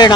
ਮੁਰੇ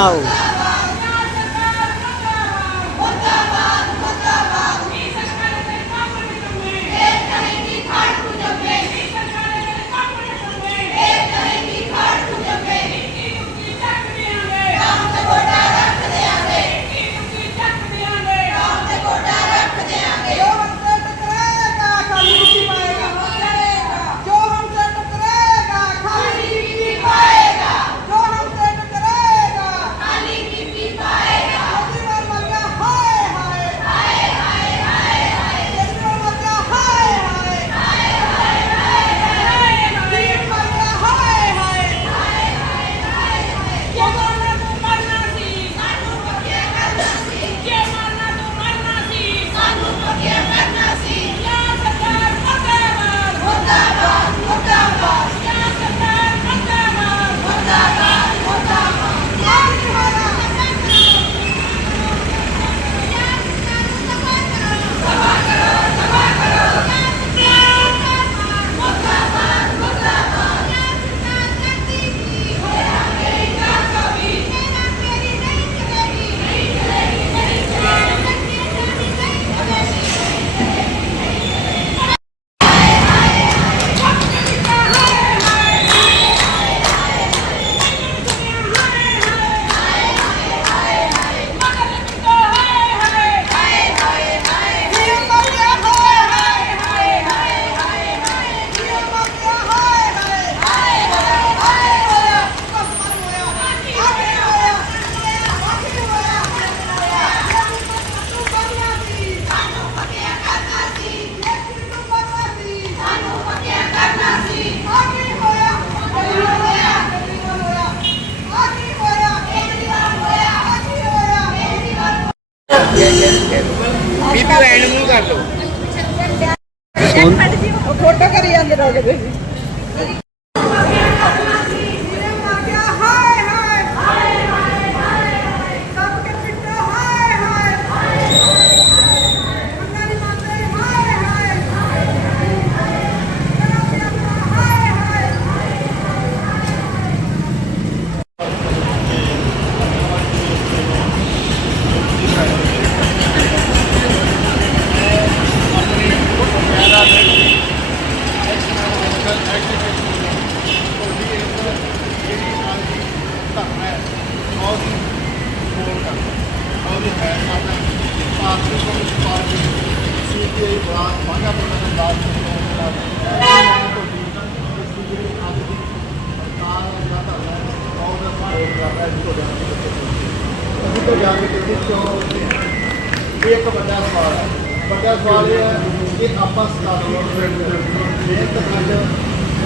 ਇਹ ਇੱਕ ਵੱਡਾ ਸਵਾਲ ਹੈ। ਵੱਡਾ ਸਵਾਲ ਇਹ ਹੈ ਕਿ ਆਪਾਂ ਸਟਾਫੀ ਮਿਹਨਤ ਕਰ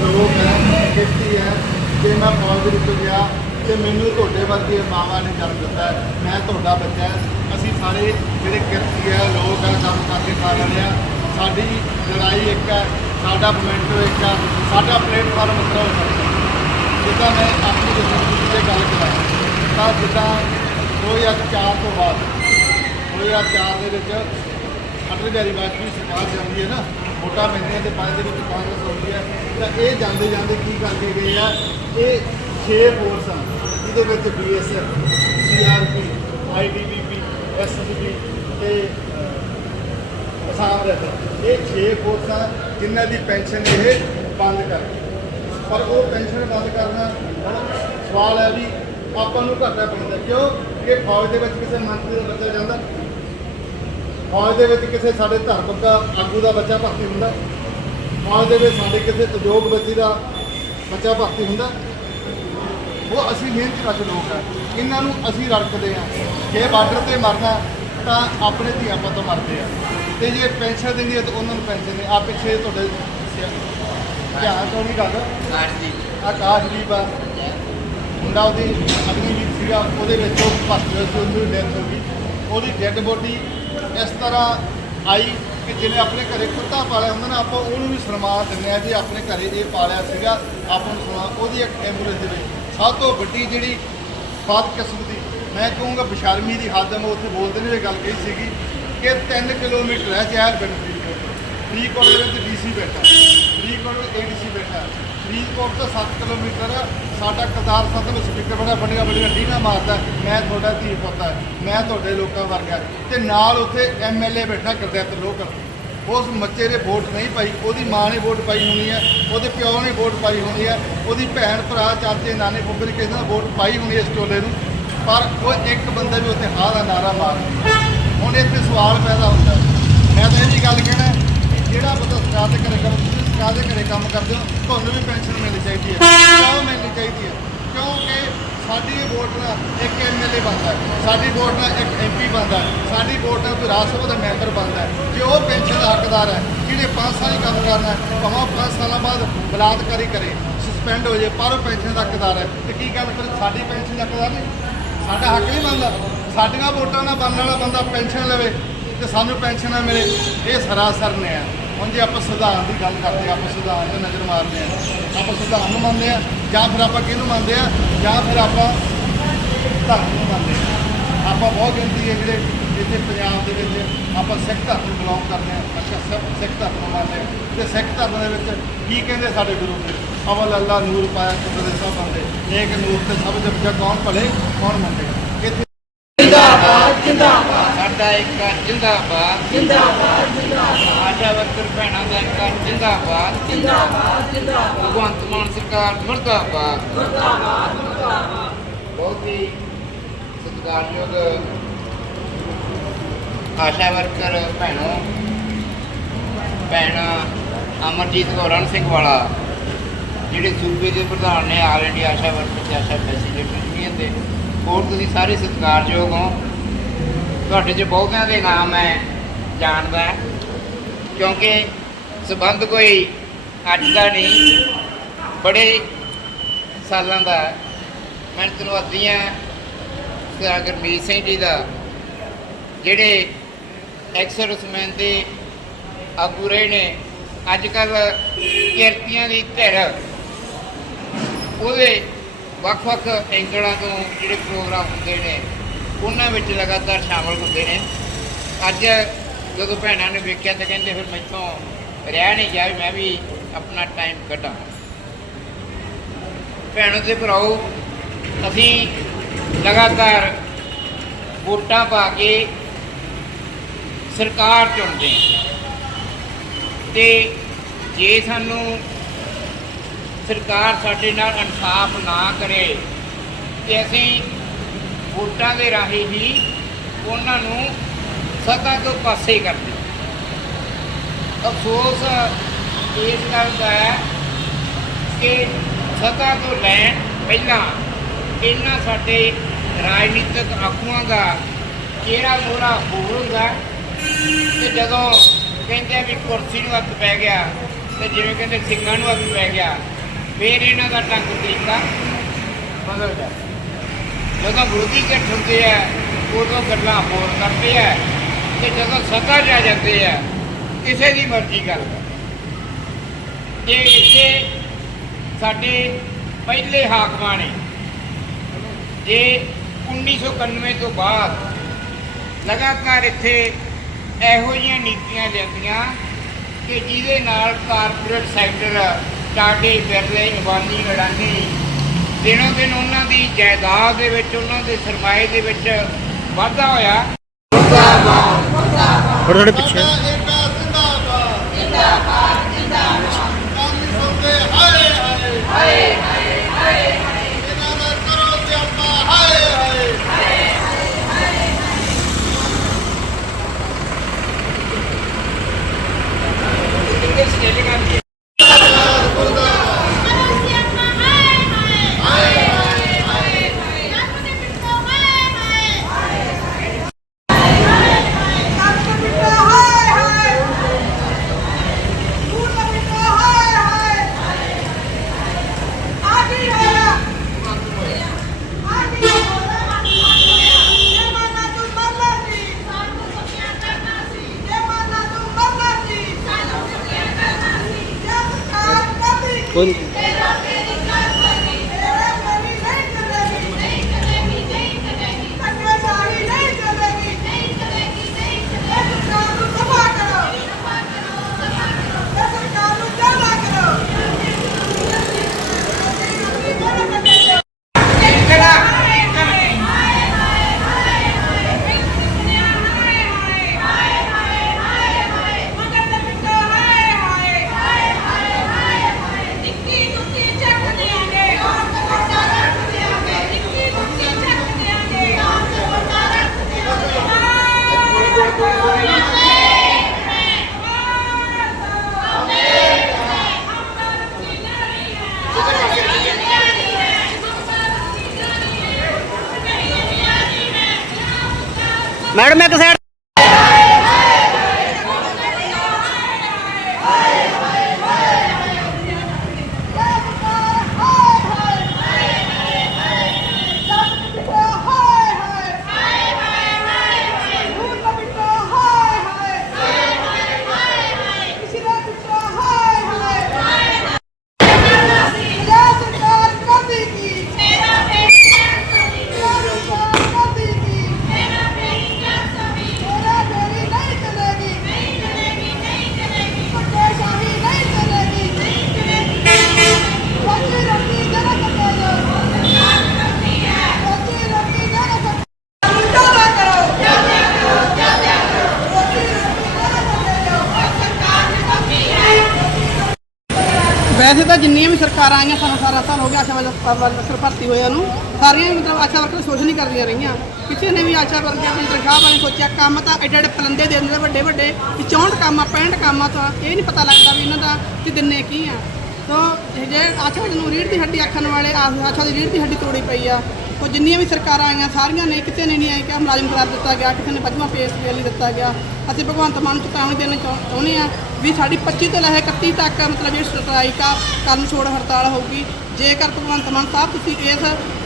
ਲੋਕ ਹੈ, ਖੇਤੀ ਹੈ, ਜੇ ਮੈਂ ਫੌਜ ਦੇ ਵਿੱਚ ਗਿਆ, ਤੇ ਮੈਨੂੰ ਤੁਹਾਡੇ ਵਰਗੀ ਮਾਵਾਂ ਨੇ ਜਨਮ ਦਿੱਤਾ ਮੈਂ ਤੁਹਾਡਾ ਬੱਚਾ ਅਸੀਂ ਸਾਰੇ ਜਿਹੜੇ ਕਿਰਤੀ ਹੈ, ਲੋਕ ਹੈ, ਕੰਮ ਕਰਕੇ ਖਾ ਰਹੇ ਆ ਸਾਡੀ ਲੜਾਈ ਇੱਕ ਹੈ, ਸਾਡਾ ਮੋਮੈਂਟੋ ਇੱਕ ਹੈ। ਸਾਡਾ ਪਲੇਟਫਾਰਮ ਮਤਲਬ ਜਿੱਦਾਂ ਮੈਂ ਆਪਣੀ ਜ਼ਿੰਦਗੀ ਦੀ ਗੱਲ ਕਰਾਂ ਤਾਂ ਜਿੱਦਾਂ 2004 ਤੋਂ ਬਾਅਦ 2004 ਦੇ ਵਿੱਚ ਅਟਲ ਬਿਹਾਰੀ ਵਾਜਪੇਈ ਸਰਕਾਰ ਜਾਂਦੀ ਹੈ ਨਾ ਵੋਟਾਂ ਪੈਂਦੀਆਂ ਤੇ ਪੰਜ ਦੇ ਵਿੱਚ ਕਾਂਗਰਸ ਆਉਂਦੀ ਹੈ ਤਾਂ ਇਹ ਜਾਂਦੇ ਜਾਂਦੇ ਕੀ ਕਰਕੇ ਗਏ ਆ? ਇਹ 6 ਫੋਰਸ ਹਨ ਜਿਹਦੇ ਵਿੱਚ ਬੀਐਸਐਫ ਸੀਆਰਪੀ ਆਈਟੀਬੀਪੀ ਐਸਐਸਬੀ ਤੇ ਅਹ, ਅਸਾਮ ਰਹਿਤ। ਇਹ 6 ਫੋਰਸਾਂ ਜਿਨ੍ਹਾਂ ਦੀ ਪੈਨਸ਼ਨ ਇਹ ਬੰਦ ਕਰ ਪਰ ਉਹ ਪੈਨਸ਼ਨ ਬੰਦ ਕਰਨਾ ਸਵਾਲ ਹੈ ਵੀ ਆਪਾਂ ਨੂੰ ਘਾਟਾ ਪੈਂਦਾ ਕਿਉਂ? ਕਿ ਫੌਜ ਦੇ ਵਿੱਚ ਕਿਸੇ ਮੰਤਰੀ ਦਾ ਬੱਚਾ ਜਾਂਦਾ। ਫੌਜ ਦੇ ਵਿੱਚ ਕਿਸੇ ਸਾਡੇ ਧਾਰਮਿਕ ਆਗੂ ਦਾ ਬੱਚਾ ਭਰਤੀ ਹੁੰਦਾ। ਫੌਜ ਦੇ ਵਿੱਚ ਸਾਡੇ ਕਿਸੇ ਉਦਯੋਗ ਬੱਚੀ ਦਾ ਬੱਚਾ ਭਰਤੀ ਹੁੰਦਾ। ਉਹ ਅਸੀਂ ਮਿਹਨਤ ਕਰਦੇ ਲੋਕ ਆ। ਇਹਨਾਂ ਨੂੰ ਅਸੀਂ ਰੜਕਦੇ ਆ। ਜੇ ਬਾਰਡਰ ਤੇ ਮਰਨਾ ਤਾਂ ਆਪਣੇ ਧੀਆਂ ਪੁੱਤ ਮਰਦੇ ਆ। ਤੇ ਜੇ ਪੈਨਸ਼ਨ ਦਿੰਦੀ ਹੈ ਤਾਂ ਉਹਨਾਂ ਨੂੰ ਪੈਨਸ਼ਨ ਨਹੀਂ ਆ ਪਿੱਛੇ ਤੁਹਾਡੇ ਧਿਆਨ ਤੋਂ ਨਹੀਂ ਗੱਲ ਆਕਾਸ਼ਦੀਪ ਆ ਮੁੰਡਾ ਉਹਦੀ ਅਗਨੀਵੀਰ ਸੀਗਾ ਉਹਦੇ ਵਿੱਚ ਉਹ ਭਰਤੀ ਹੋਈ ਸੀ ਉਹਦੀ ਡੈਥ ਹੋ ਗਈ। ਉਹਦੀ ਡੈੱਡ ਬੋਡੀ ਇਸ ਤਰ੍ਹਾਂ ਆਈ ਕਿ ਜਿਹਨੇ ਆਪਣੇ ਘਰੇ ਕੁੱਤਾ ਪਾਲਿਆ ਹੁੰਦਾ ਨਾ ਆਪਾਂ ਉਹਨੂੰ ਵੀ ਸਨਮਾਨ ਦਿੰਦੇ ਆ ਜੀ ਆਪਣੇ ਘਰੇ ਇਹ ਪਾਲਿਆ ਸੀਗਾ ਆਪਾਂ ਨੂੰ ਸਨਮਾਨ ਉਹਦੀ ਇੱਕ ਐਂਬੂਲੈਂਸ ਦੇ ਵਿੱਚ। ਸਭ ਤੋਂ ਵੱਡੀ ਜਿਹੜੀ ਬਦਕਿਸਮਤ ਦੀ ਮੈਂ ਕਹੂੰਗਾ ਬਸ਼ਰਮੀ ਦੀ ਹੱਦ ਮੈਂ ਉੱਥੇ ਬੋਲਦੇ ਨੇ ਇਹ ਗੱਲ ਕਹੀ ਸੀਗੀ ਕਿ 3 ਕਿਲੋਮੀਟਰ ਹੈ ਜ਼ਹਿਰ ਪਿੰਡ ਫਰੀਦਕੋਟ ਫਰੀਦਕੋਟ ਦੇ ਵਿੱਚ ਡੀਸੀ ਬੈਠਾ ਫਰੀਦਕੋਟ ਵਿੱਚ ਏਡੀਸੀ ਬੈਠਾ ਫਰੀਦਕੋਟ ਤੋਂ 7 ਕਿਲੋਮੀਟਰ ਸਾਡਾ ਕਰਤਾਰ ਸਤਨ ਸਪੀਕਰ ਬੜਾ ਵੱਡੀਆਂ ਵੱਡੀਆਂ ਡੀਨਾ ਮਾਰਦਾ ਮੈਂ ਤੁਹਾਡਾ ਧੀ ਪੁੱਤ ਹੈ। ਮੈਂ ਤੁਹਾਡੇ ਲੋਕਾਂ ਵਰਗਾ ਤੇ ਨਾਲ ਉੱਥੇ ਐਮਐਲਏ ਬੈਠਾ ਗੁਰਦਿੱਤ ਲੋਕਲ ਉਸ ਬੱਚੇ ਨੇ ਵੋਟ ਨਹੀਂ ਪਾਈ, ਉਹਦੀ ਮਾਂ ਨੇ ਵੋਟ ਪਾਈ ਹੋਣੀ ਹੈ, ਉਹਦੇ ਪਿਓ ਨੇ ਵੋਟ ਪਾਈ ਹੋਣੀ ਹੈ, ਉਹਦੀ ਭੈਣ, ਭਰਾ, ਚਾਚੇ, ਨਾਨੇ, ਫੁੱਫੜ ਕਿਸੇ ਨਾਲ ਵੋਟ ਪਾਈ ਹੋਣੀ ਇਸ ਟੋਲੇ ਨੂੰ। ਪਰ ਉਹ ਇੱਕ ਬੰਦਾ ਵੀ ਉੱਥੇ ਹਾਂ ਦਾ ਨਾਰਾ ਮਾਰ ਹੁਣ ਇੱਥੇ ਸਵਾਲ ਪੈਦਾ ਹੁੰਦਾ ਮੈਂ ਤਾਂ ਇਹ ਵੀ ਗੱਲ ਕਹਿਣਾ ਜਿਹੜਾ ਬੰਦਾ ਸਰਕਾਰ ਦੇ ਘਰੇ ਕੰਮ ਤੁਸੀਂ ਸਰਕਾਰ ਦੇ ਘਰੇ ਕੰਮ ਕਰਦੇ ਹੋ, ਤੁਹਾਨੂੰ ਵੀ ਪੈਨਸ਼ਨ ਮਿਲਣੀ ਚਾਹੀਦੀ ਹੈ। ਕਿਉਂ ਮਿਲਣੀ ਚਾਹੀਦੀ ਹੈ? ਕਿਉਂਕਿ ਸਾਡੀ ਵੋਟ ਨਾਲ ਇੱਕ ਐਮਐਲਏ ਬਣਦਾ ਸਾਡੀ ਵੋਟ ਨਾਲ ਇੱਕ ਐਮਪੀ ਬਣਦਾ ਸਾਡੀ ਵੋਟ ਨਾਲ ਕੋਈ ਰਾਜ ਸਭਾ ਦਾ ਮੈਂਬਰ ਬਣਦਾ ਹੈ। ਜੇ ਉਹ ਪੈਨਸ਼ਨ ਦਾ ਹੱਕਦਾਰ ਹੈ, ਜਿਹਨੇ 5 ਸਾਲ ਹੀ ਕੰਮ ਕਰਨਾ ਹੈ, ਭਾਵੇਂ 5 ਸਾਲਾਂ ਬਾਅਦ ਬਲਾਤਕਾਰੀ ਕਰੇ ਸਸਪੈਂਡ ਹੋ ਜਾਏ ਪਰ ਉਹ ਪੈਨਸ਼ਨ ਦਾ ਹੱਕਦਾਰ ਹੈ। ਤੇ ਕੀ ਗੱਲ ਫਿਰ ਸਾਡੀ ਪੈਨਸ਼ਨ ਦਾ ਹੱਕਦਾਰ ਨਹੀਂ? ਸਾਡਾ ਹੱਕ ਨਹੀਂ ਬਣਦਾ। ਸਾਡੀਆਂ ਵੋਟਾਂ ਨਾਲ ਬਣਨ ਵਾਲਾ ਬੰਦਾ ਪੈਨਸ਼ਨ ਲਵੇ। ਤੇ ਸਾਨੂੰ ਪੈਨਸ਼ਨ ਨਾ ਮਿਲੇ ਇਹ ਸਰਾਸਰ ਨੇ ਆ। ਹੁਣ ਜੇ ਆਪਾਂ ਸੰਵਿਧਾਨ ਦੀ ਗੱਲ ਕਰਦੇ ਹਾਂ, ਆਪਾਂ ਸੰਵਿਧਾਨ ਤੇ ਨਜ਼ਰ ਮਾਰਦੇ ਆ ਆਪਾਂ ਸੰਵਿਧਾਨ ਨੂੰ ਮੰਨਦੇ ਆ ਜਾਂ ਫਿਰ ਆਪਾਂ ਕਿਹਨੂੰ ਮੰਨਦੇ ਆ ਜਾਂ ਫਿਰ ਆਪਾਂ ਧਰਮ ਨੂੰ ਮੰਨਦੇ ਆ ਆਪਾਂ ਬਹੁਤ ਗਿਣਤੀ ਹੈ ਜਿਹੜੇ ਇੱਥੇ ਪੰਜਾਬ ਦੇ ਵਿੱਚ ਆਪਾਂ ਸਿੱਖ ਧਰਮ ਨੂੰ ਬਿਲੋਂਗ ਕਰਦੇ ਆ ਅੱਛਾ ਸਭ ਸਿੱਖ ਧਰਮ ਨੂੰ ਮੰਨਦੇ ਤੇ ਸਿੱਖ ਧਰਮ ਦੇ ਵਿੱਚ ਕੀ ਕਹਿੰਦੇ ਸਾਡੇ ਗੁਰੂ ਨੇ ਅਵਲ ਅੱਲਾ ਨੂਰ ਪਾਇਆ ਕੁਦਰਤ ਸਭ ਬੰਦੇ ਏਕ ਨੂਰ ਤੇ ਸਭ ਜਬ ਜਗ ਕੌਣ ਭਲੇ ਕੌਣ ਮੰਦੇ ਇੱਥੇ ਇੱਕ ਜਿੰਦਾਬਾਦ। ਜਿੰਦਾਬਾਦ ਜਿੰਦਾਬਾਦ। ਆਸ਼ਾ ਵਰਕਰ ਭੈਣਾਂ ਦਾ ਇੱਕ ਜਿੰਦਾਬਾਦ। ਜਿੰਦਾਬਾਦ ਜਿੰਦਾਬਾਦ। ਭਗਵੰਤ ਮਾਨ ਸਰਕਾਰ ਮੁਰਦਾਬਾਦ। ਮੁਰਦਾਬਾਦ ਮੁਰਦਾਬਾਦ। ਬਹੁਤ ਹੀ ਸਤਿਕਾਰਯੋਗ ਆਸ਼ਾ ਵਰਕਰ ਭੈਣੋ ਭੈਣ ਅਮਰਜੀਤ ਕੌਰ ਰਣ ਸਿੰਘ ਵਾਲਾ ਜਿਹੜੇ ਸੂਬੇ ਦੇ ਪ੍ਰਧਾਨ ਨੇ ਆਲ ਇੰਡੀਆ ਆਸ਼ਾ ਵਰਕਰ ਤੇ ਆਸ਼ਾ ਫੈਸਿਲਿਟੇਟਰ ਯੂਨੀਅਨ ਦੇ। ਹੋਰ ਤੁਸੀਂ ਸਾਰੇ ਸਤਿਕਾਰਯੋਗ ਹੋ। ਤੁਹਾਡੇ 'ਚ ਬਹੁਤਿਆਂ ਦੇ ਨਾਮ ਮੈਂ ਜਾਣਦਾ ਕਿਉਂਕਿ ਸਬੰਧ ਕੋਈ ਅੱਜ ਦਾ ਨਹੀਂ, ਬੜੇ ਸਾਲਾਂ ਦਾ ਮੈਂ ਧੰਨਵਾਦੀ ਧੰਨਵਾਦੀਆਂ ਸਰ ਗੁਰਮੀਤ ਸਿੰਘ ਜੀ ਦਾ, ਜਿਹੜੇ ਐਕਸਰ ਉਸਮੈਨ ਦੇ ਆਗੂ ਰਹੇ ਨੇ ਅੱਜ ਕੱਲ ਕਿਰਤੀਆਂ ਦੀ ਧਿਰ, ਉਹਦੇ ਵੱਖ-ਵੱਖ ਐਂਗਲਾਂ ਤੋਂ ਜਿਹੜੇ ਪ੍ਰੋਗਰਾਮ ਹੁੰਦੇ ਨੇ ਉਹਨਾਂ ਵਿੱਚ ਲਗਾਤਾਰ ਸ਼ਾਮਲ ਹੁੰਦੇ ਨੇ। ਅੱਜ ਜਦੋਂ ਭੈਣਾਂ ਨੇ ਵੇਖਿਆ ਤਾਂ ਕਹਿੰਦੇ ਫਿਰ ਮੈਥੋਂ ਰਹਿ ਨਹੀਂ ਗਿਆ ਮੈਂ ਵੀ ਆਪਣਾ ਟਾਈਮ ਕੱਢਾਂ। ਭੈਣੋ ਤੇ ਭਰਾਓ, ਅਸੀਂ ਲਗਾਤਾਰ ਵੋਟਾਂ ਪਾ ਕੇ ਸਰਕਾਰ ਚੁਣਦੇ ਹਾਂ। ਤੇ ਜੇ ਸਾਨੂੰ ਸਰਕਾਰ ਸਾਡੇ ਨਾਲ ਇਨਸਾਫ ਨਾ ਕਰੇ ਤੇ ਅਸੀਂ ਵੋਟਾਂ ਦੇ ਰਾਹੀਂ ਹੀ ਉਹਨਾਂ ਨੂੰ ਸਤਾ ਤੋਂ ਪਾਸੇ ਕਰਦੇ ਅਫਸੋਸ ਇਸ ਗੱਲ ਦਾ ਹੈ ਕਿ ਸਤਾ ਤੋਂ ਲੈਣ ਪਹਿਲਾਂ ਇਹਨਾਂ ਸਾਡੇ ਰਾਜਨੀਤਿਕ ਆਗੂਆਂ ਦਾ ਚਿਹਰਾ ਮੋਹਰਾ ਹੋਰ ਹੁੰਦਾ ਤੇ ਜਦੋਂ ਕਹਿੰਦੇ ਵੀ ਕੁਰਸੀ ਨੂੰ ਹੱਥ ਪੈ ਗਿਆ ਤੇ ਜਿਵੇਂ ਕਹਿੰਦੇ ਸਿੰਘਾਂ ਨੂੰ ਹੱਥ ਪੈ ਗਿਆ, ਫਿਰ ਇਹਨਾਂ ਦਾ ਢੰਗ ਤਰੀਕਾ ਬਦਲ ਜਾਂਦਾ। ਜਦੋਂ ਵਿਰੋਧੀ ਇਕੱਠ ਹੁੰਦੇ ਆ ਉਦੋਂ ਗੱਲਾਂ ਹੋਰ ਕਰਦੇ ਆ ਤੇ ਜਦੋਂ ਸੱਤਾ 'ਚ ਆ ਜਾਂਦੇ ਆ ਕਿਸੇ ਦੀ ਮਰਜ਼ੀ ਗੱਲ ਕਰਦੇ ਤੇ ਇੱਥੇ ਸਾਡੇ ਪਹਿਲੇ ਹਾਕਮਾਂ ਨੇ, ਜੇ 1991 ਤੋਂ ਬਾਅਦ ਲਗਾਤਾਰ ਇੱਥੇ ਇਹੋ ਜਿਹੀਆਂ ਨੀਤੀਆਂ ਲਿਆਂਦੀਆਂ ਕਿ ਜਿਹਦੇ ਨਾਲ ਕਾਰਪੋਰੇਟ ਸੈਕਟਰ ਟਾਟੇ ਬਿਰਲੇ ਅਬਾਨੀ ਅਡਾਨੀ ਦਿਨੋਂ ਦਿਨ ਉਹਨਾਂ ਦੀ ਜਾਇਦਾਦ ਦੇ ਵਿੱਚ ਉਹਨਾਂ ਦੇ ਸਰਮਾਏ ਦੇ ਵਿੱਚ ਵਾਧਾ ਹੋਇਆ। ਥੋੜੇ ਥੋੜੇ ਪਿੱਛੇ। ਜਿੰਦਾਬਾਦ ਜਿੰਦਾਬਾਦ। ਜਿੰਦਾਬਾਦ ਕਾਮੀ ਬੰਦੇ ਹਾਏ ਹਾਏ ਹਾਏ ਹਾਏ ਇਹਨਾਂ ਦਾ ਕਰੋ ਤੇ ਆਪਾਂ ਹਾਏ ਹਾਏ ਕੱਟ ਬਿੱਟਾ ਹਾਏ ਹਾਏ ਮੂੰਹ ਦਾ ਬਿੱਟਾ ਹਾਏ ਹਾਏ ਆ ਕੀ ਹੋਇਆ ਆ ਕੀ ਹੋਇਆ ਜੇ ਮਾਨਾ ਤੂੰ ਮਰਨਾ ਸੀ ਸਾਨੂੰ ਸਕਿਆ ਕਰਨਾ ਸੀ ਜੇ ਮਾਨਾ ਤੂੰ ਮਰਨਾ ਸੀ ਸਾਨੂੰ ਸਕਿਆ ਕਰਨਾ ਸੀ ਜੇ ਸਰਕਾਰ ਕਰਦੀ ਮੈਡਮ ਇੱਕ ਸਰਕਾਰਾਂ ਆਈਆਂ ਸਾਨੂੰ ਸਾਰਾ ਸਾਲ ਹੋ ਗਿਆ ਆਸ਼ਾ ਵਰਕਰ ਭਰਤੀ ਹੋਇਆ ਨੂੰ। ਸਾਰੀਆਂ ਹੀ ਮਤਲਬ ਆਸ਼ਾ ਵਰਕਰ ਸੋਚ ਨਹੀਂ ਕਰਦੀਆਂ ਰਹੀਆਂ। ਕਿਸੇ ਨੇ ਵੀ ਆਸ਼ਾ ਵਰਕਰ ਦੀ ਤਨਖਾਹ ਬਾਰੇ ਸੋਚਿਆ, ਕੰਮ ਤਾਂ ਐਡੇ ਐਡੇ ਪਲੰਦੇ ਦੇ ਦਿੰਦੇ ਵੱਡੇ ਵੱਡੇ ਕਿ 64 ਕੰਮ ਆ 65 ਕੰਮ ਆ, ਤਾਂ ਇਹ ਨਹੀਂ ਪਤਾ ਲੱਗਦਾ ਵੀ ਇਹਨਾਂ ਦਾ ਕਿ ਦਿੰਨੇ ਕੀ ਆ। ਤੋ ਜੇ ਆਸ਼ਾ ਨੂੰ ਰੀੜ ਦੀ ਹੱਡੀ ਆਖਣ ਵਾਲੇ ਆਸ਼ਾ ਦੀ ਰੀੜ ਦੀ ਹੱਡੀ ਤੋੜੀ ਪਈ ਆ ਉਹ ਜਿੰਨੀਆਂ ਵੀ ਸਰਕਾਰਾਂ ਆਈਆਂ, ਸਾਰੀਆਂ ਨੇ ਕਿਸੇ ਨੇ ਨਹੀਂ ਆਇਆ ਕਿ ਮੁਲਾਜ਼ਮ ਕਰਾਰ ਦਿੱਤਾ ਗਿਆ ਕਿਸੇ ਨੇ ਪਦਮਾ ਪੇਸ ਦੇ ਲਈ ਦਿੱਤਾ ਗਿਆ। ਅਸੀਂ ਭਗਵੰਤ ਮਾਨ ਨੂੰ ਚੇਤਾਵਨੀ ਦੇਣਾ ਚਾਹੁੰ- ਚਾਹੁੰਦੇ ਆ ਵੀ ਸਾਡੀ 25 ਤੋਂ ਲੈ ਕੇ 31 ਤੱਕ ਮਤਲਬ ਇਹ ਸਟ੍ਰਾਈਕ ਆ ਕਰਨ ਛੋੜ ਹੜਤਾਲ ਹੋਊਗੀ। ਜੇਕਰ ਭਗਵੰਤ ਮਾਨ ਸਾਹਿਬ ਤੁਸੀਂ ਇਸ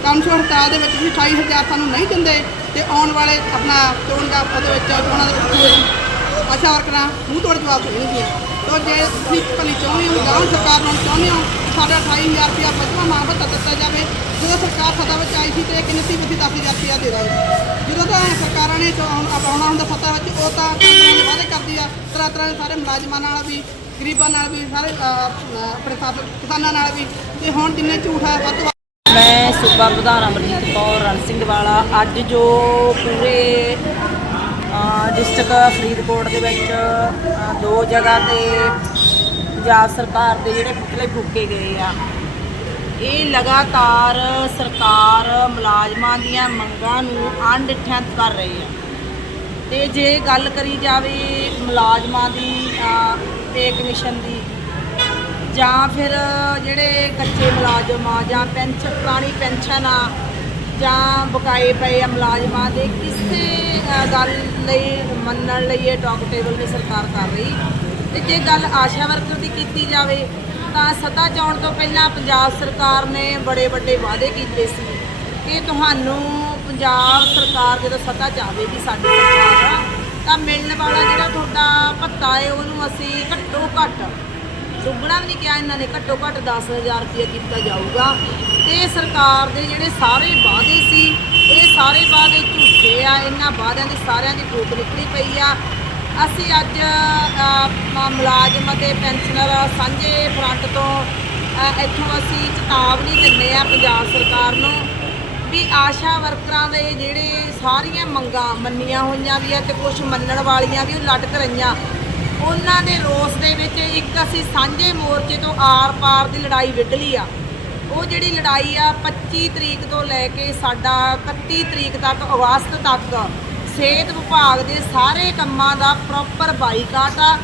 ਕਰਨ ਛੋੜ ਹੜਤਾਲ ਦੇ ਵਿੱਚ ਤੁਸੀਂ 28000 ਸਾਨੂੰ ਨਹੀਂ ਦਿੰਦੇ, ਤੇ ਆਉਣ ਵਾਲੇ ਆਪਣਾ ਚੋਣ ਦਾ ਉਹਦੇ ਵਿੱਚ ਚੋਣਾਂ ਦੇ ਵਿੱਚ ਆਸ਼ਾ ਵਰਕਰਾਂ ਮੂੰਹ ਤੋੜ ਜਵਾਬ ਦੇਣਗੇ ਤੋ ਜੇ ਤੁਸੀਂ ਭਲੀ ਚਾਹੁੰਦੇ ਹੋ ਗਾਂਵ ਸਰਕਾਰ ਨੂੰ ਚਾਹੁੰਦੇ ਹੋ ਕਿ ਸਾਡਾ 28000 ਰੁਪਇਆ ਬਚਵਾ ਮਾਂ ਭੱਤਾ ਦਿੱਤਾ ਜਾਵੇ ਸੱਤਾ ਵਿੱਚ ਆਈ ਸੀ ਤੇ ਇਹ ਕਿੰਨੀ ਸੀ ਵੀ ਅਸੀਂ 10000 ਰੁਪਇਆ ਦੇ ਦਾਂਗੇ ਜਦੋਂ ਤਾਂ ਸਰਕਾਰਾਂ ਨੇ ਜੋ ਹੁਣ ਆਉਣਾ ਹੁੰਦਾ ਸੱਤਾ ਵਿੱਚ ਉਹ ਤਾਂ ਤਰ੍ਹਾਂ ਦੇ ਵਾਅਦੇ ਕਰਦੀ ਆ ਤਰ੍ਹਾਂ ਤਰ੍ਹਾਂ ਦੇ ਸਾਰੇ ਮੁਲਾਜ਼ਮਾਂ ਨਾਲ ਵੀ ਗਰੀਬਾਂ ਨਾਲ ਵੀ ਸਾਰੇ ਅਹ, ਆਪਣੇ ਸਾਥ ਕਿਸਾਨਾਂ ਨਾਲ ਵੀ। ਤੇ ਹੁਣ ਜਿੰਨੇ ਝੂਠ ਆ ਵੱਧ ਤੋਂ ਵੱਧ ਮੈਂ ਸੂਬਾ ਪ੍ਰਧਾਨ ਅਮਰਜੀਤ ਕੌਰ ਰਣ ਸਿੰਘ ਵਾਲਾ। ਅੱਜ ਜੋ ਪੂਰੇ ਡਿਸਟ੍ਰਿਕਟ ਫਰੀਦਕੋਟ ਦੇ ਵਿੱਚ ਅ, ਦੋ ਜਗ੍ਹਾ ਤੇ ਪੰਜਾਬ ਸਰਕਾਰ ਦੇ ਜਿਹੜੇ ਪੁਤਲੇ ਫੂਕੇ ਗਏ ਆ ਇਹ ਲਗਾਤਾਰ ਸਰਕਾਰ ਮੁਲਾਜ਼ਮਾਂ ਦੀਆਂ ਮੰਗਾਂ ਨੂੰ ਅਣਡਿੱਠਿਆਂ ਕਰ ਰਹੀ ਹੈ। ਤੇ ਜੇ ਗੱਲ ਕਰੀ ਜਾਵੇ ਮੁਲਾਜ਼ਮਾਂ ਦੀ ਪੇ ਕਮਿਸ਼ਨ ਦੀ, ਜਾਂ ਫਿਰ ਜਿਹੜੇ ਕੱਚੇ ਮੁਲਾਜ਼ਮ ਆ, ਜਾਂ ਪੈਨਸ਼ਨ ਪੁਰਾਣੀ ਪੈਨਸ਼ਨ ਆ, ਜਾਂ ਬਕਾਏ ਪਏ ਆ ਮੁਲਾਜ਼ਮਾਂ ਦੇ, ਕਿਸੇ ਗੱਲ ਲਈ ਮੰਨਣ ਲਈ ਇਹ ਟਾਕ ਟੇਬਲ ਨਹੀਂ ਸਰਕਾਰ ਕਰ ਰਹੀ। ਤੇ ਜੇ ਗੱਲ ਆਸ਼ਾ ਵਰਕਰ ਦੀ ਕੀਤੀ ਜਾਵੇ ਤਾਂ ਸੱਤਾ ਚਾਉਣ ਤੋਂ ਪਹਿਲਾਂ ਪੰਜਾਬ ਸਰਕਾਰ ਨੇ ਬੜੇ ਵੱਡੇ ਵਾਅਦੇ ਕੀਤੇ ਸੀ ਕਿ ਤੁਹਾਨੂੰ ਪੰਜਾਬ ਸਰਕਾਰ ਜਦੋਂ ਸੱਤਾ ਚਾਹਵੇਗੀ ਸਾਡੀ ਸਰਕਾਰ ਤਾਂ ਮਿਲਣ ਵਾਲਾ ਜਿਹੜਾ ਤੁਹਾਡਾ ਭੱਤਾ ਹੈ ਉਹਨੂੰ ਅਸੀਂ ਘੱਟੋ ਘੱਟ ਦੁੱਗਣਾ ਵੀ ਨਹੀਂ ਕਿਹਾ ਇਹਨਾਂ ਨੇ, ਘੱਟੋ ਘੱਟ 10000 ਰੁਪਏ ਕੀਤਾ ਜਾਊਗਾ। ਤੇ ਸਰਕਾਰ ਦੇ ਜਿਹੜੇ ਸਾਰੇ ਵਾਅਦੇ ਸੀ, ਇਹ ਸਾਰੇ ਵਾਅਦੇ ਝੂਠੇ ਆ, ਇਹਨਾਂ ਵਾਅਦਿਆਂ ਦੀ ਸਾਰਿਆਂ ਦੀ ਫੂਕ ਨਿਕਲੀ ਪਈ ਆ। ਅਸੀਂ ਅੱਜ ਅ, ਮ- ਮੁਲਾਜ਼ਮ ਅਤੇ ਪੈਨਸ਼ਨਰ ਸਾਂਝੇ ਫਰੰਟ ਤੋਂ ਇੱਥੋਂ ਅਸੀਂ ਚੇਤਾਵਨੀ ਦਿੰਦੇ ਆ ਪੰਜਾਬ ਸਰਕਾਰ ਨੂੰ ਵੀ ਆਸ਼ਾ ਵਰਕਰਾਂ ਦੇ ਜਿਹੜੇ ਸਾਰੀਆਂ ਮੰਗਾਂ ਮੰਨੀਆਂ ਹੋਈਆਂ ਵੀ ਆ ਤੇ ਕੁਝ ਮੰਨਣ ਵਾਲੀਆਂ ਵੀ ਉਹ ਲਟਕ ਰਹੀਆਂ। ਉਹਨਾਂ ਦੇ ਰੋਸ ਦੇ ਵਿੱਚ ਇੱਕ ਅਸੀਂ ਸਾਂਝੇ ਮੋਰਚੇ ਤੋਂ ਆਰ-ਪਾਰ ਦੀ ਲੜਾਈ ਵਿੱਢ ਲਈ ਆ। ਉਹ ਜਿਹੜੀ ਲੜਾਈ ਆ 25 ਤਰੀਕ ਤੋਂ ਲੈ ਕੇ ਸਾਡਾ 31 ਤਰੀਕ ਤੱਕ ਅਗਸਤ ਤੱਕ ਸਿਹਤ ਵਿਭਾਗ ਦੇ ਸਾਰੇ ਕੰਮਾਂ ਦਾ ਪ੍ਰੋਪਰ ਬਾਈਕਾਟ ਆ।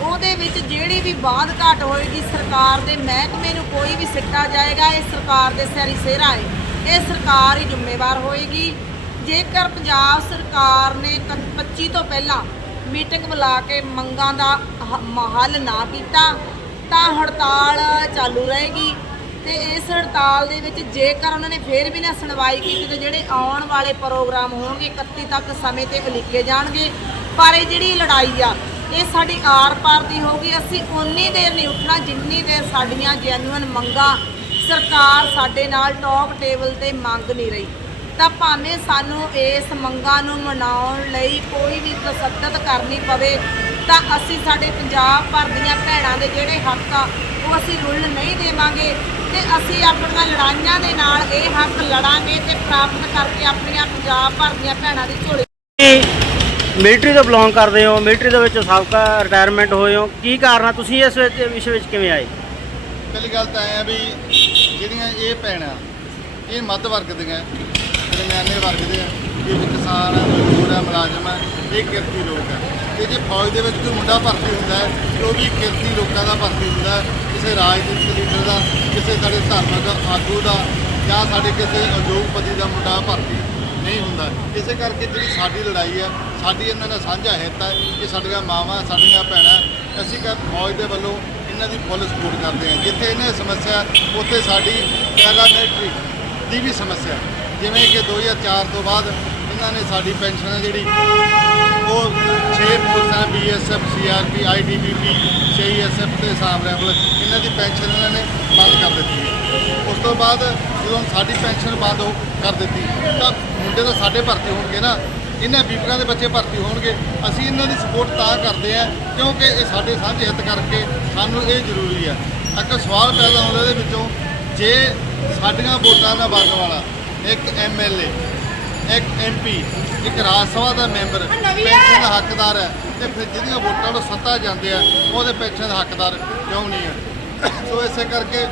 ਉਹਦੇ ਵਿੱਚ ਜਿਹੜੀ ਵੀ ਬਾਦ ਘਾਟ ਹੋਏਗੀ, ਸਰਕਾਰ ਦੇ ਮਹਿਕਮੇ ਨੂੰ ਕੋਈ ਵੀ ਸਿੱਟਾ ਜਾਏਗਾ, ਇਹ ਸਰਕਾਰ ਦੇ ਸਿਰ ਹੀ ਸਿਹਰਾ ਹੈ ਇਹ ਸਰਕਾਰ ਹੀ ਜ਼ਿੰਮੇਵਾਰ ਹੋਏਗੀ। ਜੇਕਰ ਪੰਜਾਬ ਸਰਕਾਰ ਨੇ ਕ- 25 ਤੋਂ ਪਹਿਲਾਂ ਮੀਟਿੰਗ ਬੁਲਾ ਕੇ ਮੰਗਾਂ ਦਾ ਹੱਲ ਨਾ ਕੀਤਾ, ਤਾਂ ਹੜਤਾਲ ਚਾਲੂ ਰਹੇਗੀ। ਤੇ ਇਸ ਹੜਤਾਲ ਦੇ ਵਿੱਚ ਜੇਕਰ ਉਹਨਾਂ ਨੇ ਫੇਰ ਵੀ ਨਾ ਸੁਣਵਾਈ ਕੀਤੀ ਤੇ ਜਿਹੜੇ ਆਉਣ ਵਾਲੇ ਪ੍ਰੋਗਰਾਮ ਹੋਣਗੇ 31 ਤੱਕ ਸਮੇਂ ਤੇ ਉਲੀਕੇ ਜਾਣਗੇ। ਪਰ ਇਹ ਜਿਹੜੀ ਲੜਾਈ ਆ, ਇਹ ਸਾਡੀ ਆਰ ਪਾਰ ਦੀ ਹੋਊਗੀ ਅਸੀਂ ਉਨੀ ਦੇਰ ਨਹੀਂ ਉੱਠਣਾ, ਜਿੰਨੀ ਦੇਰ ਸਾਡੀਆਂ ਜੈਨੂਇਨ ਮੰਗਾਂ ਸਰਕਾਰ ਸਾਡੇ ਨਾਲ ਟਾਕ ਟੇਬਲ ਤੇ ਮੰਗ ਨਹੀਂ ਰਹੀ। ਤਾਂ ਭਾਵੇਂ ਸਾਨੂੰ ਇਸ ਮੰਗਾਂ ਨੂੰ ਮਨਾਉਣ ਲਈ ਕੋਈ ਵੀ ਤਸੱਦਦ ਕਰਨੀ ਪਵੇ ਤਾਂ ਅਸੀਂ ਸਾਡੇ ਪੰਜਾਬ ਭਰ ਦੀਆਂ ਭੈਣਾਂ ਦੇ ਜਿਹੜੇ ਹੱਕ ਆ ਉਹ ਅਸੀਂ ਰੁੱਲ ਨਹੀਂ ਦੇਵਾਂਗੇ ਤੇ ਅਸੀਂ ਆਪਣੀਆਂ ਲੜਾਈਆਂ ਦੇ ਨਾਲ ਇਹ ਹੱਕ ਲੜਾਂਗੇ ਤੇ ਪ੍ਰਾਪਤ ਕਰਕੇ ਆਪਣੀਆਂ ਪੰਜਾਬ ਭਰ ਦੀਆਂ ਭੈਣਾਂ ਦੀ ਝੋਲੀ ਮਿਲਟਰੀ ਤੋਂ ਬਿਲੋਂਗ ਕਰਦੇ ਹੋ ਮਿਲਟਰੀ ਦੇ ਵਿੱਚ ਸਾਬਕਾ ਰਿਟਾਇਰਮੈਂਟ ਹੋਏ ਹੋ ਕੀ ਕਾਰਨ ਆ? ਤੁਸੀਂ ਇਸ ਵਿੱਚ ਵਿਸ਼ੇ ਵਿੱਚ ਕਿਵੇਂ ਆਏ? ਪਹਿਲੀ ਗੱਲ ਤਾਂ ਇਹ ਆ ਵੀ ਜਿਹੜੀਆਂ ਇਹ ਭੈਣਾਂ ਇਹ ਮੱਧ ਵਰਗ ਹੈ। ਦਰਮਿਆਨੇ ਵਰਗ ਦੇ ਆ ਇਹ ਕਿਸਾਨ ਹੈ, ਮਜ਼ਦੂਰ ਹੈ, ਮੁਲਾਜ਼ਮ ਹੈ, ਇਹ ਕਿਰਤੀ ਲੋਕ ਹੈ। ਤੇ ਜੇ ਫੌਜ ਦੇ ਵਿੱਚ ਕੋਈ ਮੁੰਡਾ ਭਰਤੀ ਹੁੰਦਾ ਹੈ, ਤੇ ਉਹ ਵੀ ਕਿਰਤੀ ਲੋਕਾਂ ਦਾ ਭਰਤੀ ਹੁੰਦਾ ਹੈ। ਕਿਸੇ ਰਾਜਨੀਤਿਕ ਲੀਡਰ ਦਾ, ਕਿਸੇ ਸਾਡੇ ਧਾਰਮਿਕ ਆਗੂ ਦਾ, ਜਾਂ ਸਾਡੇ ਕਿਸੇ ਉਦਯੋਗਪਤੀ ਦਾ ਮੁੰਡਾ ਭਰਤੀ ਨਹੀਂ ਹੁੰਦਾ। ਇਸੇ ਕਰਕੇ ਜਿਹੜੀ ਸਾਡੀ ਲੜਾਈ ਹੈ, ਸਾਡੀ ਇਹਨਾਂ ਦਾ ਸਾਂਝਾ ਹਿੱਤ ਹੈ ਕਿ ਸਾਡੀਆਂ ਮਾਵਾਂ, ਸਾਡੀਆਂ ਭੈਣਾਂ, ਅਸੀਂ ਕਹ ਫੌਜ ਦੇ ਵੱਲੋਂ ਇਹਨਾਂ ਦੀ ਫੁੱਲ ਸਪੋਰਟ ਕਰਦੇ ਹਾਂ। ਜਿੱਥੇ ਇਹਨਾਂ ਸਮੱਸਿਆ, ਉੱਥੇ ਸਾਡੀ ਪੈਰਾਮਿਲਟਰੀ ਦੀ ਵੀ ਸਮੱਸਿਆ ਜਿਵੇਂ ਕਿ 2004 ਤੋਂ ਬਾਅਦ ਇਹਨਾਂ ਨੇ ਸਾਡੀ ਪੈਨਸ਼ਨ ਹੈ ਜਿਹੜੀ, ਉਹ 6 ਪੋਸਟਾਂ ਬੀਐਸਐਫ ਸੀਆਰਪੀ ਆਈਟੀਬੀਪੀ ਸੀਐਸਐਫ ਤੇ ਹਿਸਾਬ ਰੈਫਲ ਇਹਨਾਂ ਦੀ ਪੈਨਸ਼ਨ ਇਹਨਾਂ ਨੇ ਬੰਦ ਕਰ ਦਿੱਤੀ ਹੈ। ਉਸ ਤੋਂ ਬਾਅਦ ਜਦੋਂ ਸਾਡੀ ਪੈਨਸ਼ਨ ਬੰਦ ਹੋ, ਕਰ ਦਿੱਤੀ, ਤਾਂ ਮੁੰਡੇ ਤਾਂ ਸਾਡੇ ਭਰਤੀ ਹੋਣਗੇ ਨਾ। ਇਹਨਾਂ ਬੀਬੀਆਂ ਦੇ ਬੱਚੇ ਭਰਤੀ ਹੋਣਗੇ। ਅਸੀਂ ਇਹਨਾਂ ਦੀ ਸਪੋਰਟ ਤਾਂ ਕਰਦੇ ਆ ਕਿਉਂਕਿ ਇਹ ਸਾਡੇ ਸਾਂਝੇ ਹਿੱਤ ਕਰਕੇ ਸਾਨੂੰ ਇਹ ਜ਼ਰੂਰੀ ਹੈ। ਅੱਗੇ ਸਵਾਲ ਪੈਦਾ ਹੁੰਦਾ ਇਹਦੇ ਵਿੱਚੋਂ ਜੇ ਸਾਡੀਆਂ ਵੋਟਾਂ ਦਾ ਬਣਨ ਵਾਲਾ ਇੱਕ ਐਮਐਲਏ ਇੱਕ ਐਮਪੀ ਇੱਕ ਰਾਜ ਸਭਾ ਦਾ ਮੈਂਬਰ ਪੈਨਸ਼ਨ ਦਾ ਹੱਕਦਾਰ ਹੈ ਤੇ ਫਿਰ ਜਿਹਦੀਆਂ ਵੋਟਾਂ ਨੂੰ ਸੱਤਾ ਜਾਂਦੇ ਆ ਉਹਦੇ ਪੈਨਸ਼ਨ ਦਾ ਹੱਕਦਾਰ ਕਿਉਂ ਨਹੀਂ ਹੈ? ਸੋ ਇਸੇ ਕਰਕੇ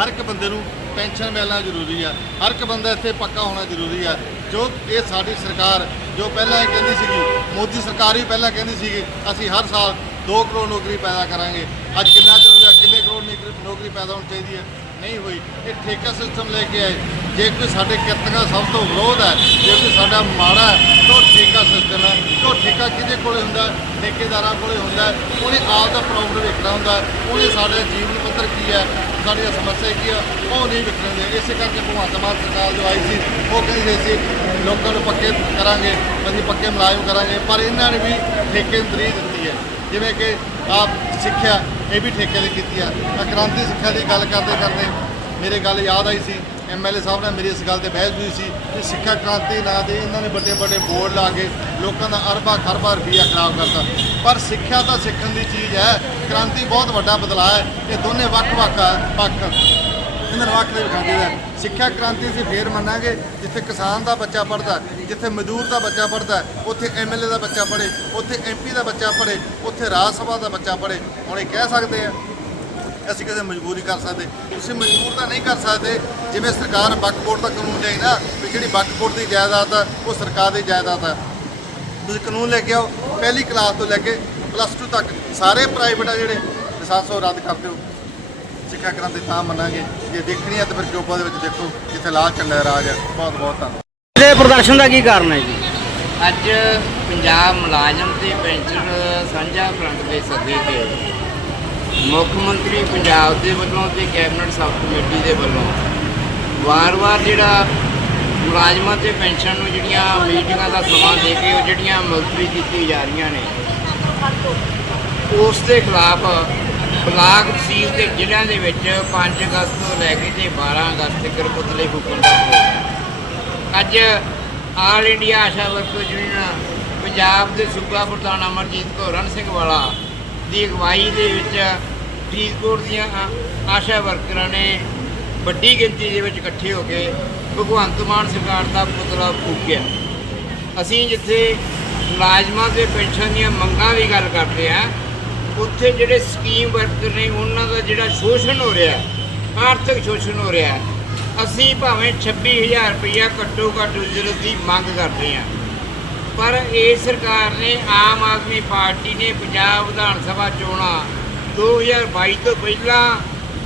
ਹਰ ਇੱਕ ਬੰਦੇ ਨੂੰ ਪੈਨਸ਼ਨ ਮਿਲਣਾ ਜ਼ਰੂਰੀ ਆ ਹਰ ਇੱਕ ਬੰਦਾ ਇੱਥੇ ਪੱਕਾ ਹੋਣਾ ਜ਼ਰੂਰੀ ਆ। ਜੋ ਇਹ ਸਾਡੀ ਸਰਕਾਰ ਜੋ ਪਹਿਲਾਂ ਇਹ ਕਹਿੰਦੀ ਸੀਗੀ ਮੋਦੀ ਸਰਕਾਰ ਵੀ ਪਹਿਲਾਂ ਕਹਿੰਦੀ ਸੀਗੀ ਅਸੀਂ ਹਰ ਸਾਲ 2 ਕਰੋੜ ਨੌਕਰੀ ਪੈਦਾ ਕਰਾਂਗੇ। ਅੱਜ ਕਿੰਨਾ ਚਿਰ ਹੋ ਗਿਆ ਕਿੰਨੇ ਕਰੋੜ ਨੌਕਰੀ ਪੈਦਾ ਹੋਣੀ ਚਾਹੀਦੀ ਹੈ? ਨਹੀਂ ਹੋਈ, ਇਹ ਠੇਕਾ ਸਿਸਟਮ ਲੈ ਕੇ ਆਏ। ਜੇ ਕੋਈ ਸਾਡੇ ਕਿਰਤੀਆਂ ਸਭ ਤੋਂ ਵਿਰੋਧ ਹੈ, ਜੇ ਕੋਈ ਸਾਡਾ ਮਾੜਾ ਹੈ, ਤਾਂ ਉਹ ਠੇਕਾ ਸਿਸਟਮ ਹੈ। ਤਾਂ ਉਹ ਠੇਕਾ ਕਿਹਦੇ ਕੋਲੇ ਹੁੰਦਾ ਠੇਕੇਦਾਰਾਂ ਕੋਲੇ ਹੁੰਦਾ ਉਹਨੇ ਆਪ ਦਾ ਪ੍ਰੋਬਲਮ ਵੇਖਣਾ ਹੁੰਦਾ ਉਹਨੇ ਸਾਡੇ ਜੀਵਨ ਪੱਧਰ ਕੀ ਹੈ? ਸਾਡੀਆਂ ਸਮੱਸਿਆ ਕੀ ਆ ਉਹ ਨਹੀਂ ਵਿਖਣ ਦੇ ਇਸੇ ਕਰਕੇ ਭਗਵੰਤ ਮਾਨ ਸਰਕਾਰ ਜੋ ਆਈ ਸੀ, ਉਹ ਕਹਿੰਦੇ ਸੀ ਅਸੀਂ ਲੋਕਾਂ ਨੂੰ ਪੱਕੇ ਕਰਾਂਗੇ, ਅਸੀਂ ਪੱਕੇ ਮੁਲਾਜ਼ਮ ਕਰਾਂਗੇ। ਪਰ ਇਹਨਾਂ ਨੇ ਵੀ ਠੇਕੇ ਨੂੰ ਤਰੀਹ ਦਿੱਤੀ ਹੈ। ਜਿਵੇਂ ਕਿ ਆਪ ਸਿੱਖਿਆ ਇਹ ਵੀ ਠੇਕੇ ਦੀ ਕੀਤੀ ਆ। ਤਾਂ ਕ੍ਰਾਂਤੀ ਸਿੱਖਿਆ ਦੀ ਗੱਲ ਕਰਦੇ ਕਰਦੇ ਮੇਰੇ ਗੱਲ ਯਾਦ ਆਈ ਸੀ। ਐਮਐਲਏ ਸਾਹਿਬ ਨਾਲ ਮੇਰੀ ਇਸ ਗੱਲ ਤੇ ਬਹਿਸ ਹੋਈ ਸੀ ਕਿ ਸਿੱਖਿਆ ਕ੍ਰਾਂਤੀ ਨਾਂ ਦੇ, ਇਹਨਾਂ ਨੇ ਵੱਡੇ ਵੱਡੇ ਬੋਰਡ ਲਾ ਕੇ ਲੋਕਾਂ ਦਾ ਅਰਬਾਂ ਖਰਬਾਂ ਰੁਪਈਆ ਖਰਾਬ ਕਰਤਾ। ਪਰ ਸਿੱਖਿਆ ਤਾਂ ਸਿੱਖਣ ਦੀ ਚੀਜ਼ ਹੈ। ਕ੍ਰਾਂਤੀ ਬਹੁਤ ਵੱਡਾ ਬਦਲਾਅ ਹੈ। ਇਹ ਦੋਨੇ ਵੱਖ-ਵੱਖ ਪੱਖ। ਇਹਨਾਂ ਨੂੰ ਵਿਖਾਉਂਦੇ ਸਿੱਖਿਆ ਕ੍ਰਾਂਤੀ ਅਸੀਂ ਫੇਰ ਮੰਨਾਂਗੇ, ਜਿੱਥੇ ਕਿਸਾਨ ਦਾ ਬੱਚਾ ਪੜਦਾ ਜਿੱਥੇ ਮਜ਼ਦੂਰ ਦਾ ਬੱਚਾ ਪੜਦਾ ਉੱਥੇ ਐਮਐਲਏ ਦਾ ਬੱਚਾ ਪੜੇ ਉੱਥੇ ਐਮਪੀ ਦਾ ਬੱਚਾ ਪੜੇ ਉੱਥੇ ਰਾਜ ਸਭਾ ਦਾ ਬੱਚਾ ਪੜੇ ਹੁਣ ਇਹ ਕਹਿ ਸਕਦੇ ਆ, ਅਸੀਂ ਕਿਸੇ ਮਜਬੂਰ ਨਹੀਂ ਕਰ ਸਕਦੇ। ਤੁਸੀਂ ਮਜਬੂਰ ਤਾਂ ਨਹੀਂ ਕਰ ਸਕਦੇ, ਜਿਵੇਂ ਸਰਕਾਰ ਵਕਫ ਬੋਰਡ ਦਾ ਕਾਨੂੰਨ ਲਿਆਈ ਨਾ, ਵੀ ਜਿਹੜੀ ਵਕਫ ਬੋਰਡ ਦੀ ਜਾਇਦਾਦ ਆ, ਉਹ ਸਰਕਾਰ ਦੀ ਜਾਇਦਾਦ ਆ। ਤੁਸੀਂ ਕਾਨੂੰਨ ਲੈ ਕੇ ਆਓ, ਪਹਿਲੀ ਕਲਾਸ ਤੋਂ ਲੈ ਕੇ ਪਲੱਸ 2 ਤੱਕ, ਸਾਰੇ ਪ੍ਰਾਈਵੇਟ ਆ ਜਿਹੜੇ ਲਾਇਸੈਂਸ ਉਹ ਰੱਦ ਕਰ ਦਿਓ। ਸਿੱਖਿਆ ਕ੍ਰਾਂਤੀ ਤਾਂ ਮੰਨਾਂਗੇ। ਜੇ ਦੇਖਣੀ ਆ ਤਾਂ ਫਿਰ ਜੋਬਾਂ ਦੇ ਵਿੱਚ ਦੇਖੋ ਜਿੱਥੇ ਲਾਲ ਝੰਡਾ ਦਾ ਰਾਜ ਹੈ। ਬਹੁਤ ਬਹੁਤ ਧੰਨਵਾਦ। ਇਹ ਪ੍ਰਦਰਸ਼ਨ ਦਾ ਕੀ ਕਾਰਨ ਹੈ ਜੀ? ਅੱਜ ਪੰਜਾਬ ਮੁਲਾਜ਼ਮ ਤੇ ਪੈਨਸ਼ਨ ਸਾਂਝਾ ਫਰੰਟ ਦੇ ਸੱਦੇ ਤੇ ਮੁੱਖ ਮੰਤਰੀ ਪੰਜਾਬ ਦੇ ਵੱਲੋਂ ਤੇ ਕੈਬਨਿਟ ਸਬ ਕਮੇਟੀ ਦੇ ਵੱਲੋਂ ਵਾਰ-ਵਾਰ ਜਿਹੜਾ ਮੁਲਾਜ਼ਮਾਂ ਤੇ ਪੈਨਸ਼ਨ ਨੂੰ ਜਿਹੜੀਆਂ ਮੀਟਿੰਗਾਂ ਦਾ ਸਮਾਂ ਦੇ ਕੇ ਉਹ ਜਿਹੜੀਆਂ ਮੁਲਤਵੀ ਕੀਤੀ ਜਾ ਰਹੀਆਂ ਨੇ ਉਸ ਦੇ ਖਿਲਾਫ ਬਲਾਕ ਤਹਿਸੀਲ ਦੇ ਜ਼ਿਲ੍ਹਿਆਂ ਦੇ ਵਿੱਚ 5 ਅਗਸਤ ਤੋਂ ਲੈ ਕੇ ਤੇ 12 ਅਗਸਤ ਤੱਕ ਪੁਤਲੇ ਫੂਕਣ ਦਾ ਪ੍ਰੋਗਰਾਮ ਅੱਜ all India ASHA worker union Punjab ਦੇ ਸੂਬਾ ਪ੍ਰਧਾਨ ਅਮਰਜੀਤ ਕੌਰ ਸਿੰਘ ਵਾਲਾ ਦੀ ਅਗਵਾਈ ਦੇ ਵਿੱਚ ਫਰੀਦਕੋਟ ਦੀਆਂ ਆਸ਼ਾ ਵਰਕਰਾਂ ਨੇ ਵੱਡੀ ਗਿਣਤੀ ਦੇ ਵਿੱਚ ਇਕੱਠੇ ਹੋ ਕੇ ਭਗਵੰਤ ਮਾਨ ਸਰਕਾਰ ਦਾ ਪੁਤਲਾ ਫੂਕਿਆ। ਅਸੀਂ ਜਿੱਥੇ ਮੁਲਾਜ਼ਮਾਂ ਤੇ ਪੈਨਸ਼ਨ ਦੀਆਂ ਮੰਗਾਂ ਦੀ ਗੱਲ ਕਰਦੇ ਆ ਉੱਥੇ ਜਿਹੜੇ ਸਕੀਮ ਵਰਕਰ ਨੇ, ਉਹਨਾਂ ਦਾ ਜਿਹੜਾ ਸ਼ੋਸ਼ਣ ਹੋ ਰਿਹਾ ਆਰਥਿਕ ਸ਼ੋਸ਼ਣ ਹੋ ਰਿਹਾ ਅਸੀਂ ਭਾਵੇਂ 26000 ਰੁਪਇਆ ਘੱਟੋ ਘੱਟ ਉਜਰਤ ਦੀ ਮੰਗ ਕਰਦੇ ਹਾਂ। ਪਰ ਇਹ ਸਰਕਾਰ ਨੇ ਆਮ ਆਦਮੀ ਪਾਰਟੀ ਨੇ ਪੰਜਾਬ ਵਿਧਾਨ ਸਭਾ ਚੋਣਾਂ 2022 ਤੋਂ ਪਹਿਲਾਂ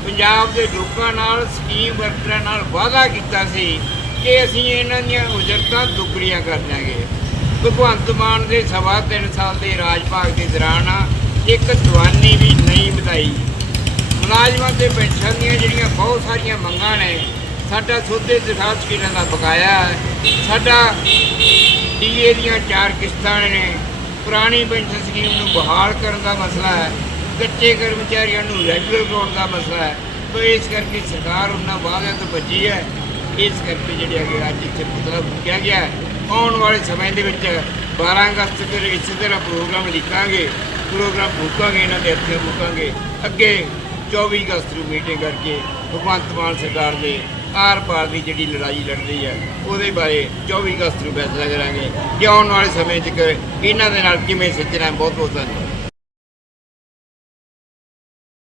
ਪੰਜਾਬ ਦੇ ਲੋਕਾਂ ਨਾਲ ਸਕੀਮ ਵਰਕਰਾਂ ਨਾਲ ਵਾਅਦਾ ਕੀਤਾ ਸੀ ਕਿ ਅਸੀਂ ਇਹਨਾਂ ਦੀਆਂ ਉਜਰਤਾਂ ਦੁੱਗਣੀਆਂ ਕਰ ਦਿਆਂਗੇ। ਭਗਵੰਤ ਮਾਨ ਦੇ ਸਵਾ ਤਿੰਨ ਸਾਲ ਦੇ ਰਾਜ ਭਾਗ ਦੇ ਦੌਰਾਨ ਇੱਕ ਜਵਾਨੀ ਵੀ ਨਹੀਂ ਵਧਾਈ। ਮੁਲਾਜ਼ਮਾਂ ਤੇ ਪੈਨਸ਼ਨ ਦੀਆਂ ਜਿਹੜੀਆਂ ਬਹੁਤ ਸਾਰੀਆਂ ਮੰਗਾਂ ਨੇ, ਸਾਡਾ ਸੋਧੇ ਦਿਖਾ ਸਕੀਮਾਂ ਦਾ ਬਕਾਇਆ ਹੈ। ਸਾਡਾ ਡੀਏ ਦੀਆਂ ਚਾਰ ਕਿਸ਼ਤਾਂ ਨੇ। ਪੁਰਾਣੀ ਪੈਨਸ਼ਨ ਸਕੀਮ ਨੂੰ ਬਹਾਲ ਕਰਨ ਦਾ ਮਸਲਾ ਹੈ। ਕੱਚੇ ਕਰਮਚਾਰੀਆਂ ਨੂੰ ਰੈਗੂਲਰ ਕਰਾਉਣ ਦਾ ਮਸਲਾ ਹੈ। ਤੋ ਇਸ ਕਰਕੇ ਸਰਕਾਰ ਉਹਨਾਂ ਵਾਅਦਿਆਂ ਤੋਂ ਬਚੀ ਹੈ। ਇਸ ਕਰਕੇ ਜਿਹੜੇ ਹੈਗੇ ਅੱਜ ਇੱਥੇ ਪੁਤਲਾ ਫੂਕਿਆ ਗਿਆ ਹੈ। ਆਉਣ ਵਾਲੇ ਸਮੇਂ ਦੇ ਵਿੱਚ 12 ਅਗਸਤ ਤੱਕ ਇਸੇ ਤਰ੍ਹਾਂ ਪ੍ਰੋਗਰਾਮ ਲਿਖਾਂਗੇ, ਪ੍ਰੋਗਰਾਮ ਫੂਕਾਂਗੇ ਇਹਨਾਂ ਦੇ ਅੱਗੇ ਫੂਕਾਂਗੇ ਅੱਗੇ 24 ਅਗਸਤ ਨੂੰ ਮੀਟਿੰਗ ਕਰਕੇ ਭਗਵੰਤ ਮਾਨ ਸਰਕਾਰ ਦੇ ਆਰ ਪਾਰ ਦੀ ਜਿਹੜੀ ਲੜਾਈ ਲੜ ਰਹੀ ਹੈ, ਉਹਦੇ ਬਾਰੇ 24 ਅਗਸਤ ਨੂੰ ਫੈਸਲਾ ਕਰਾਂਗੇ। ਕਿ ਆਉਣ ਵਾਲੇ ਸਮੇਂ 'ਚ ਇਹਨਾਂ ਦੇ ਨਾਲ ਕਿਵੇਂ ਸੱਜਣਾ ਬਹੁਤ ਬਹੁਤ ਧੰਨਵਾਦ।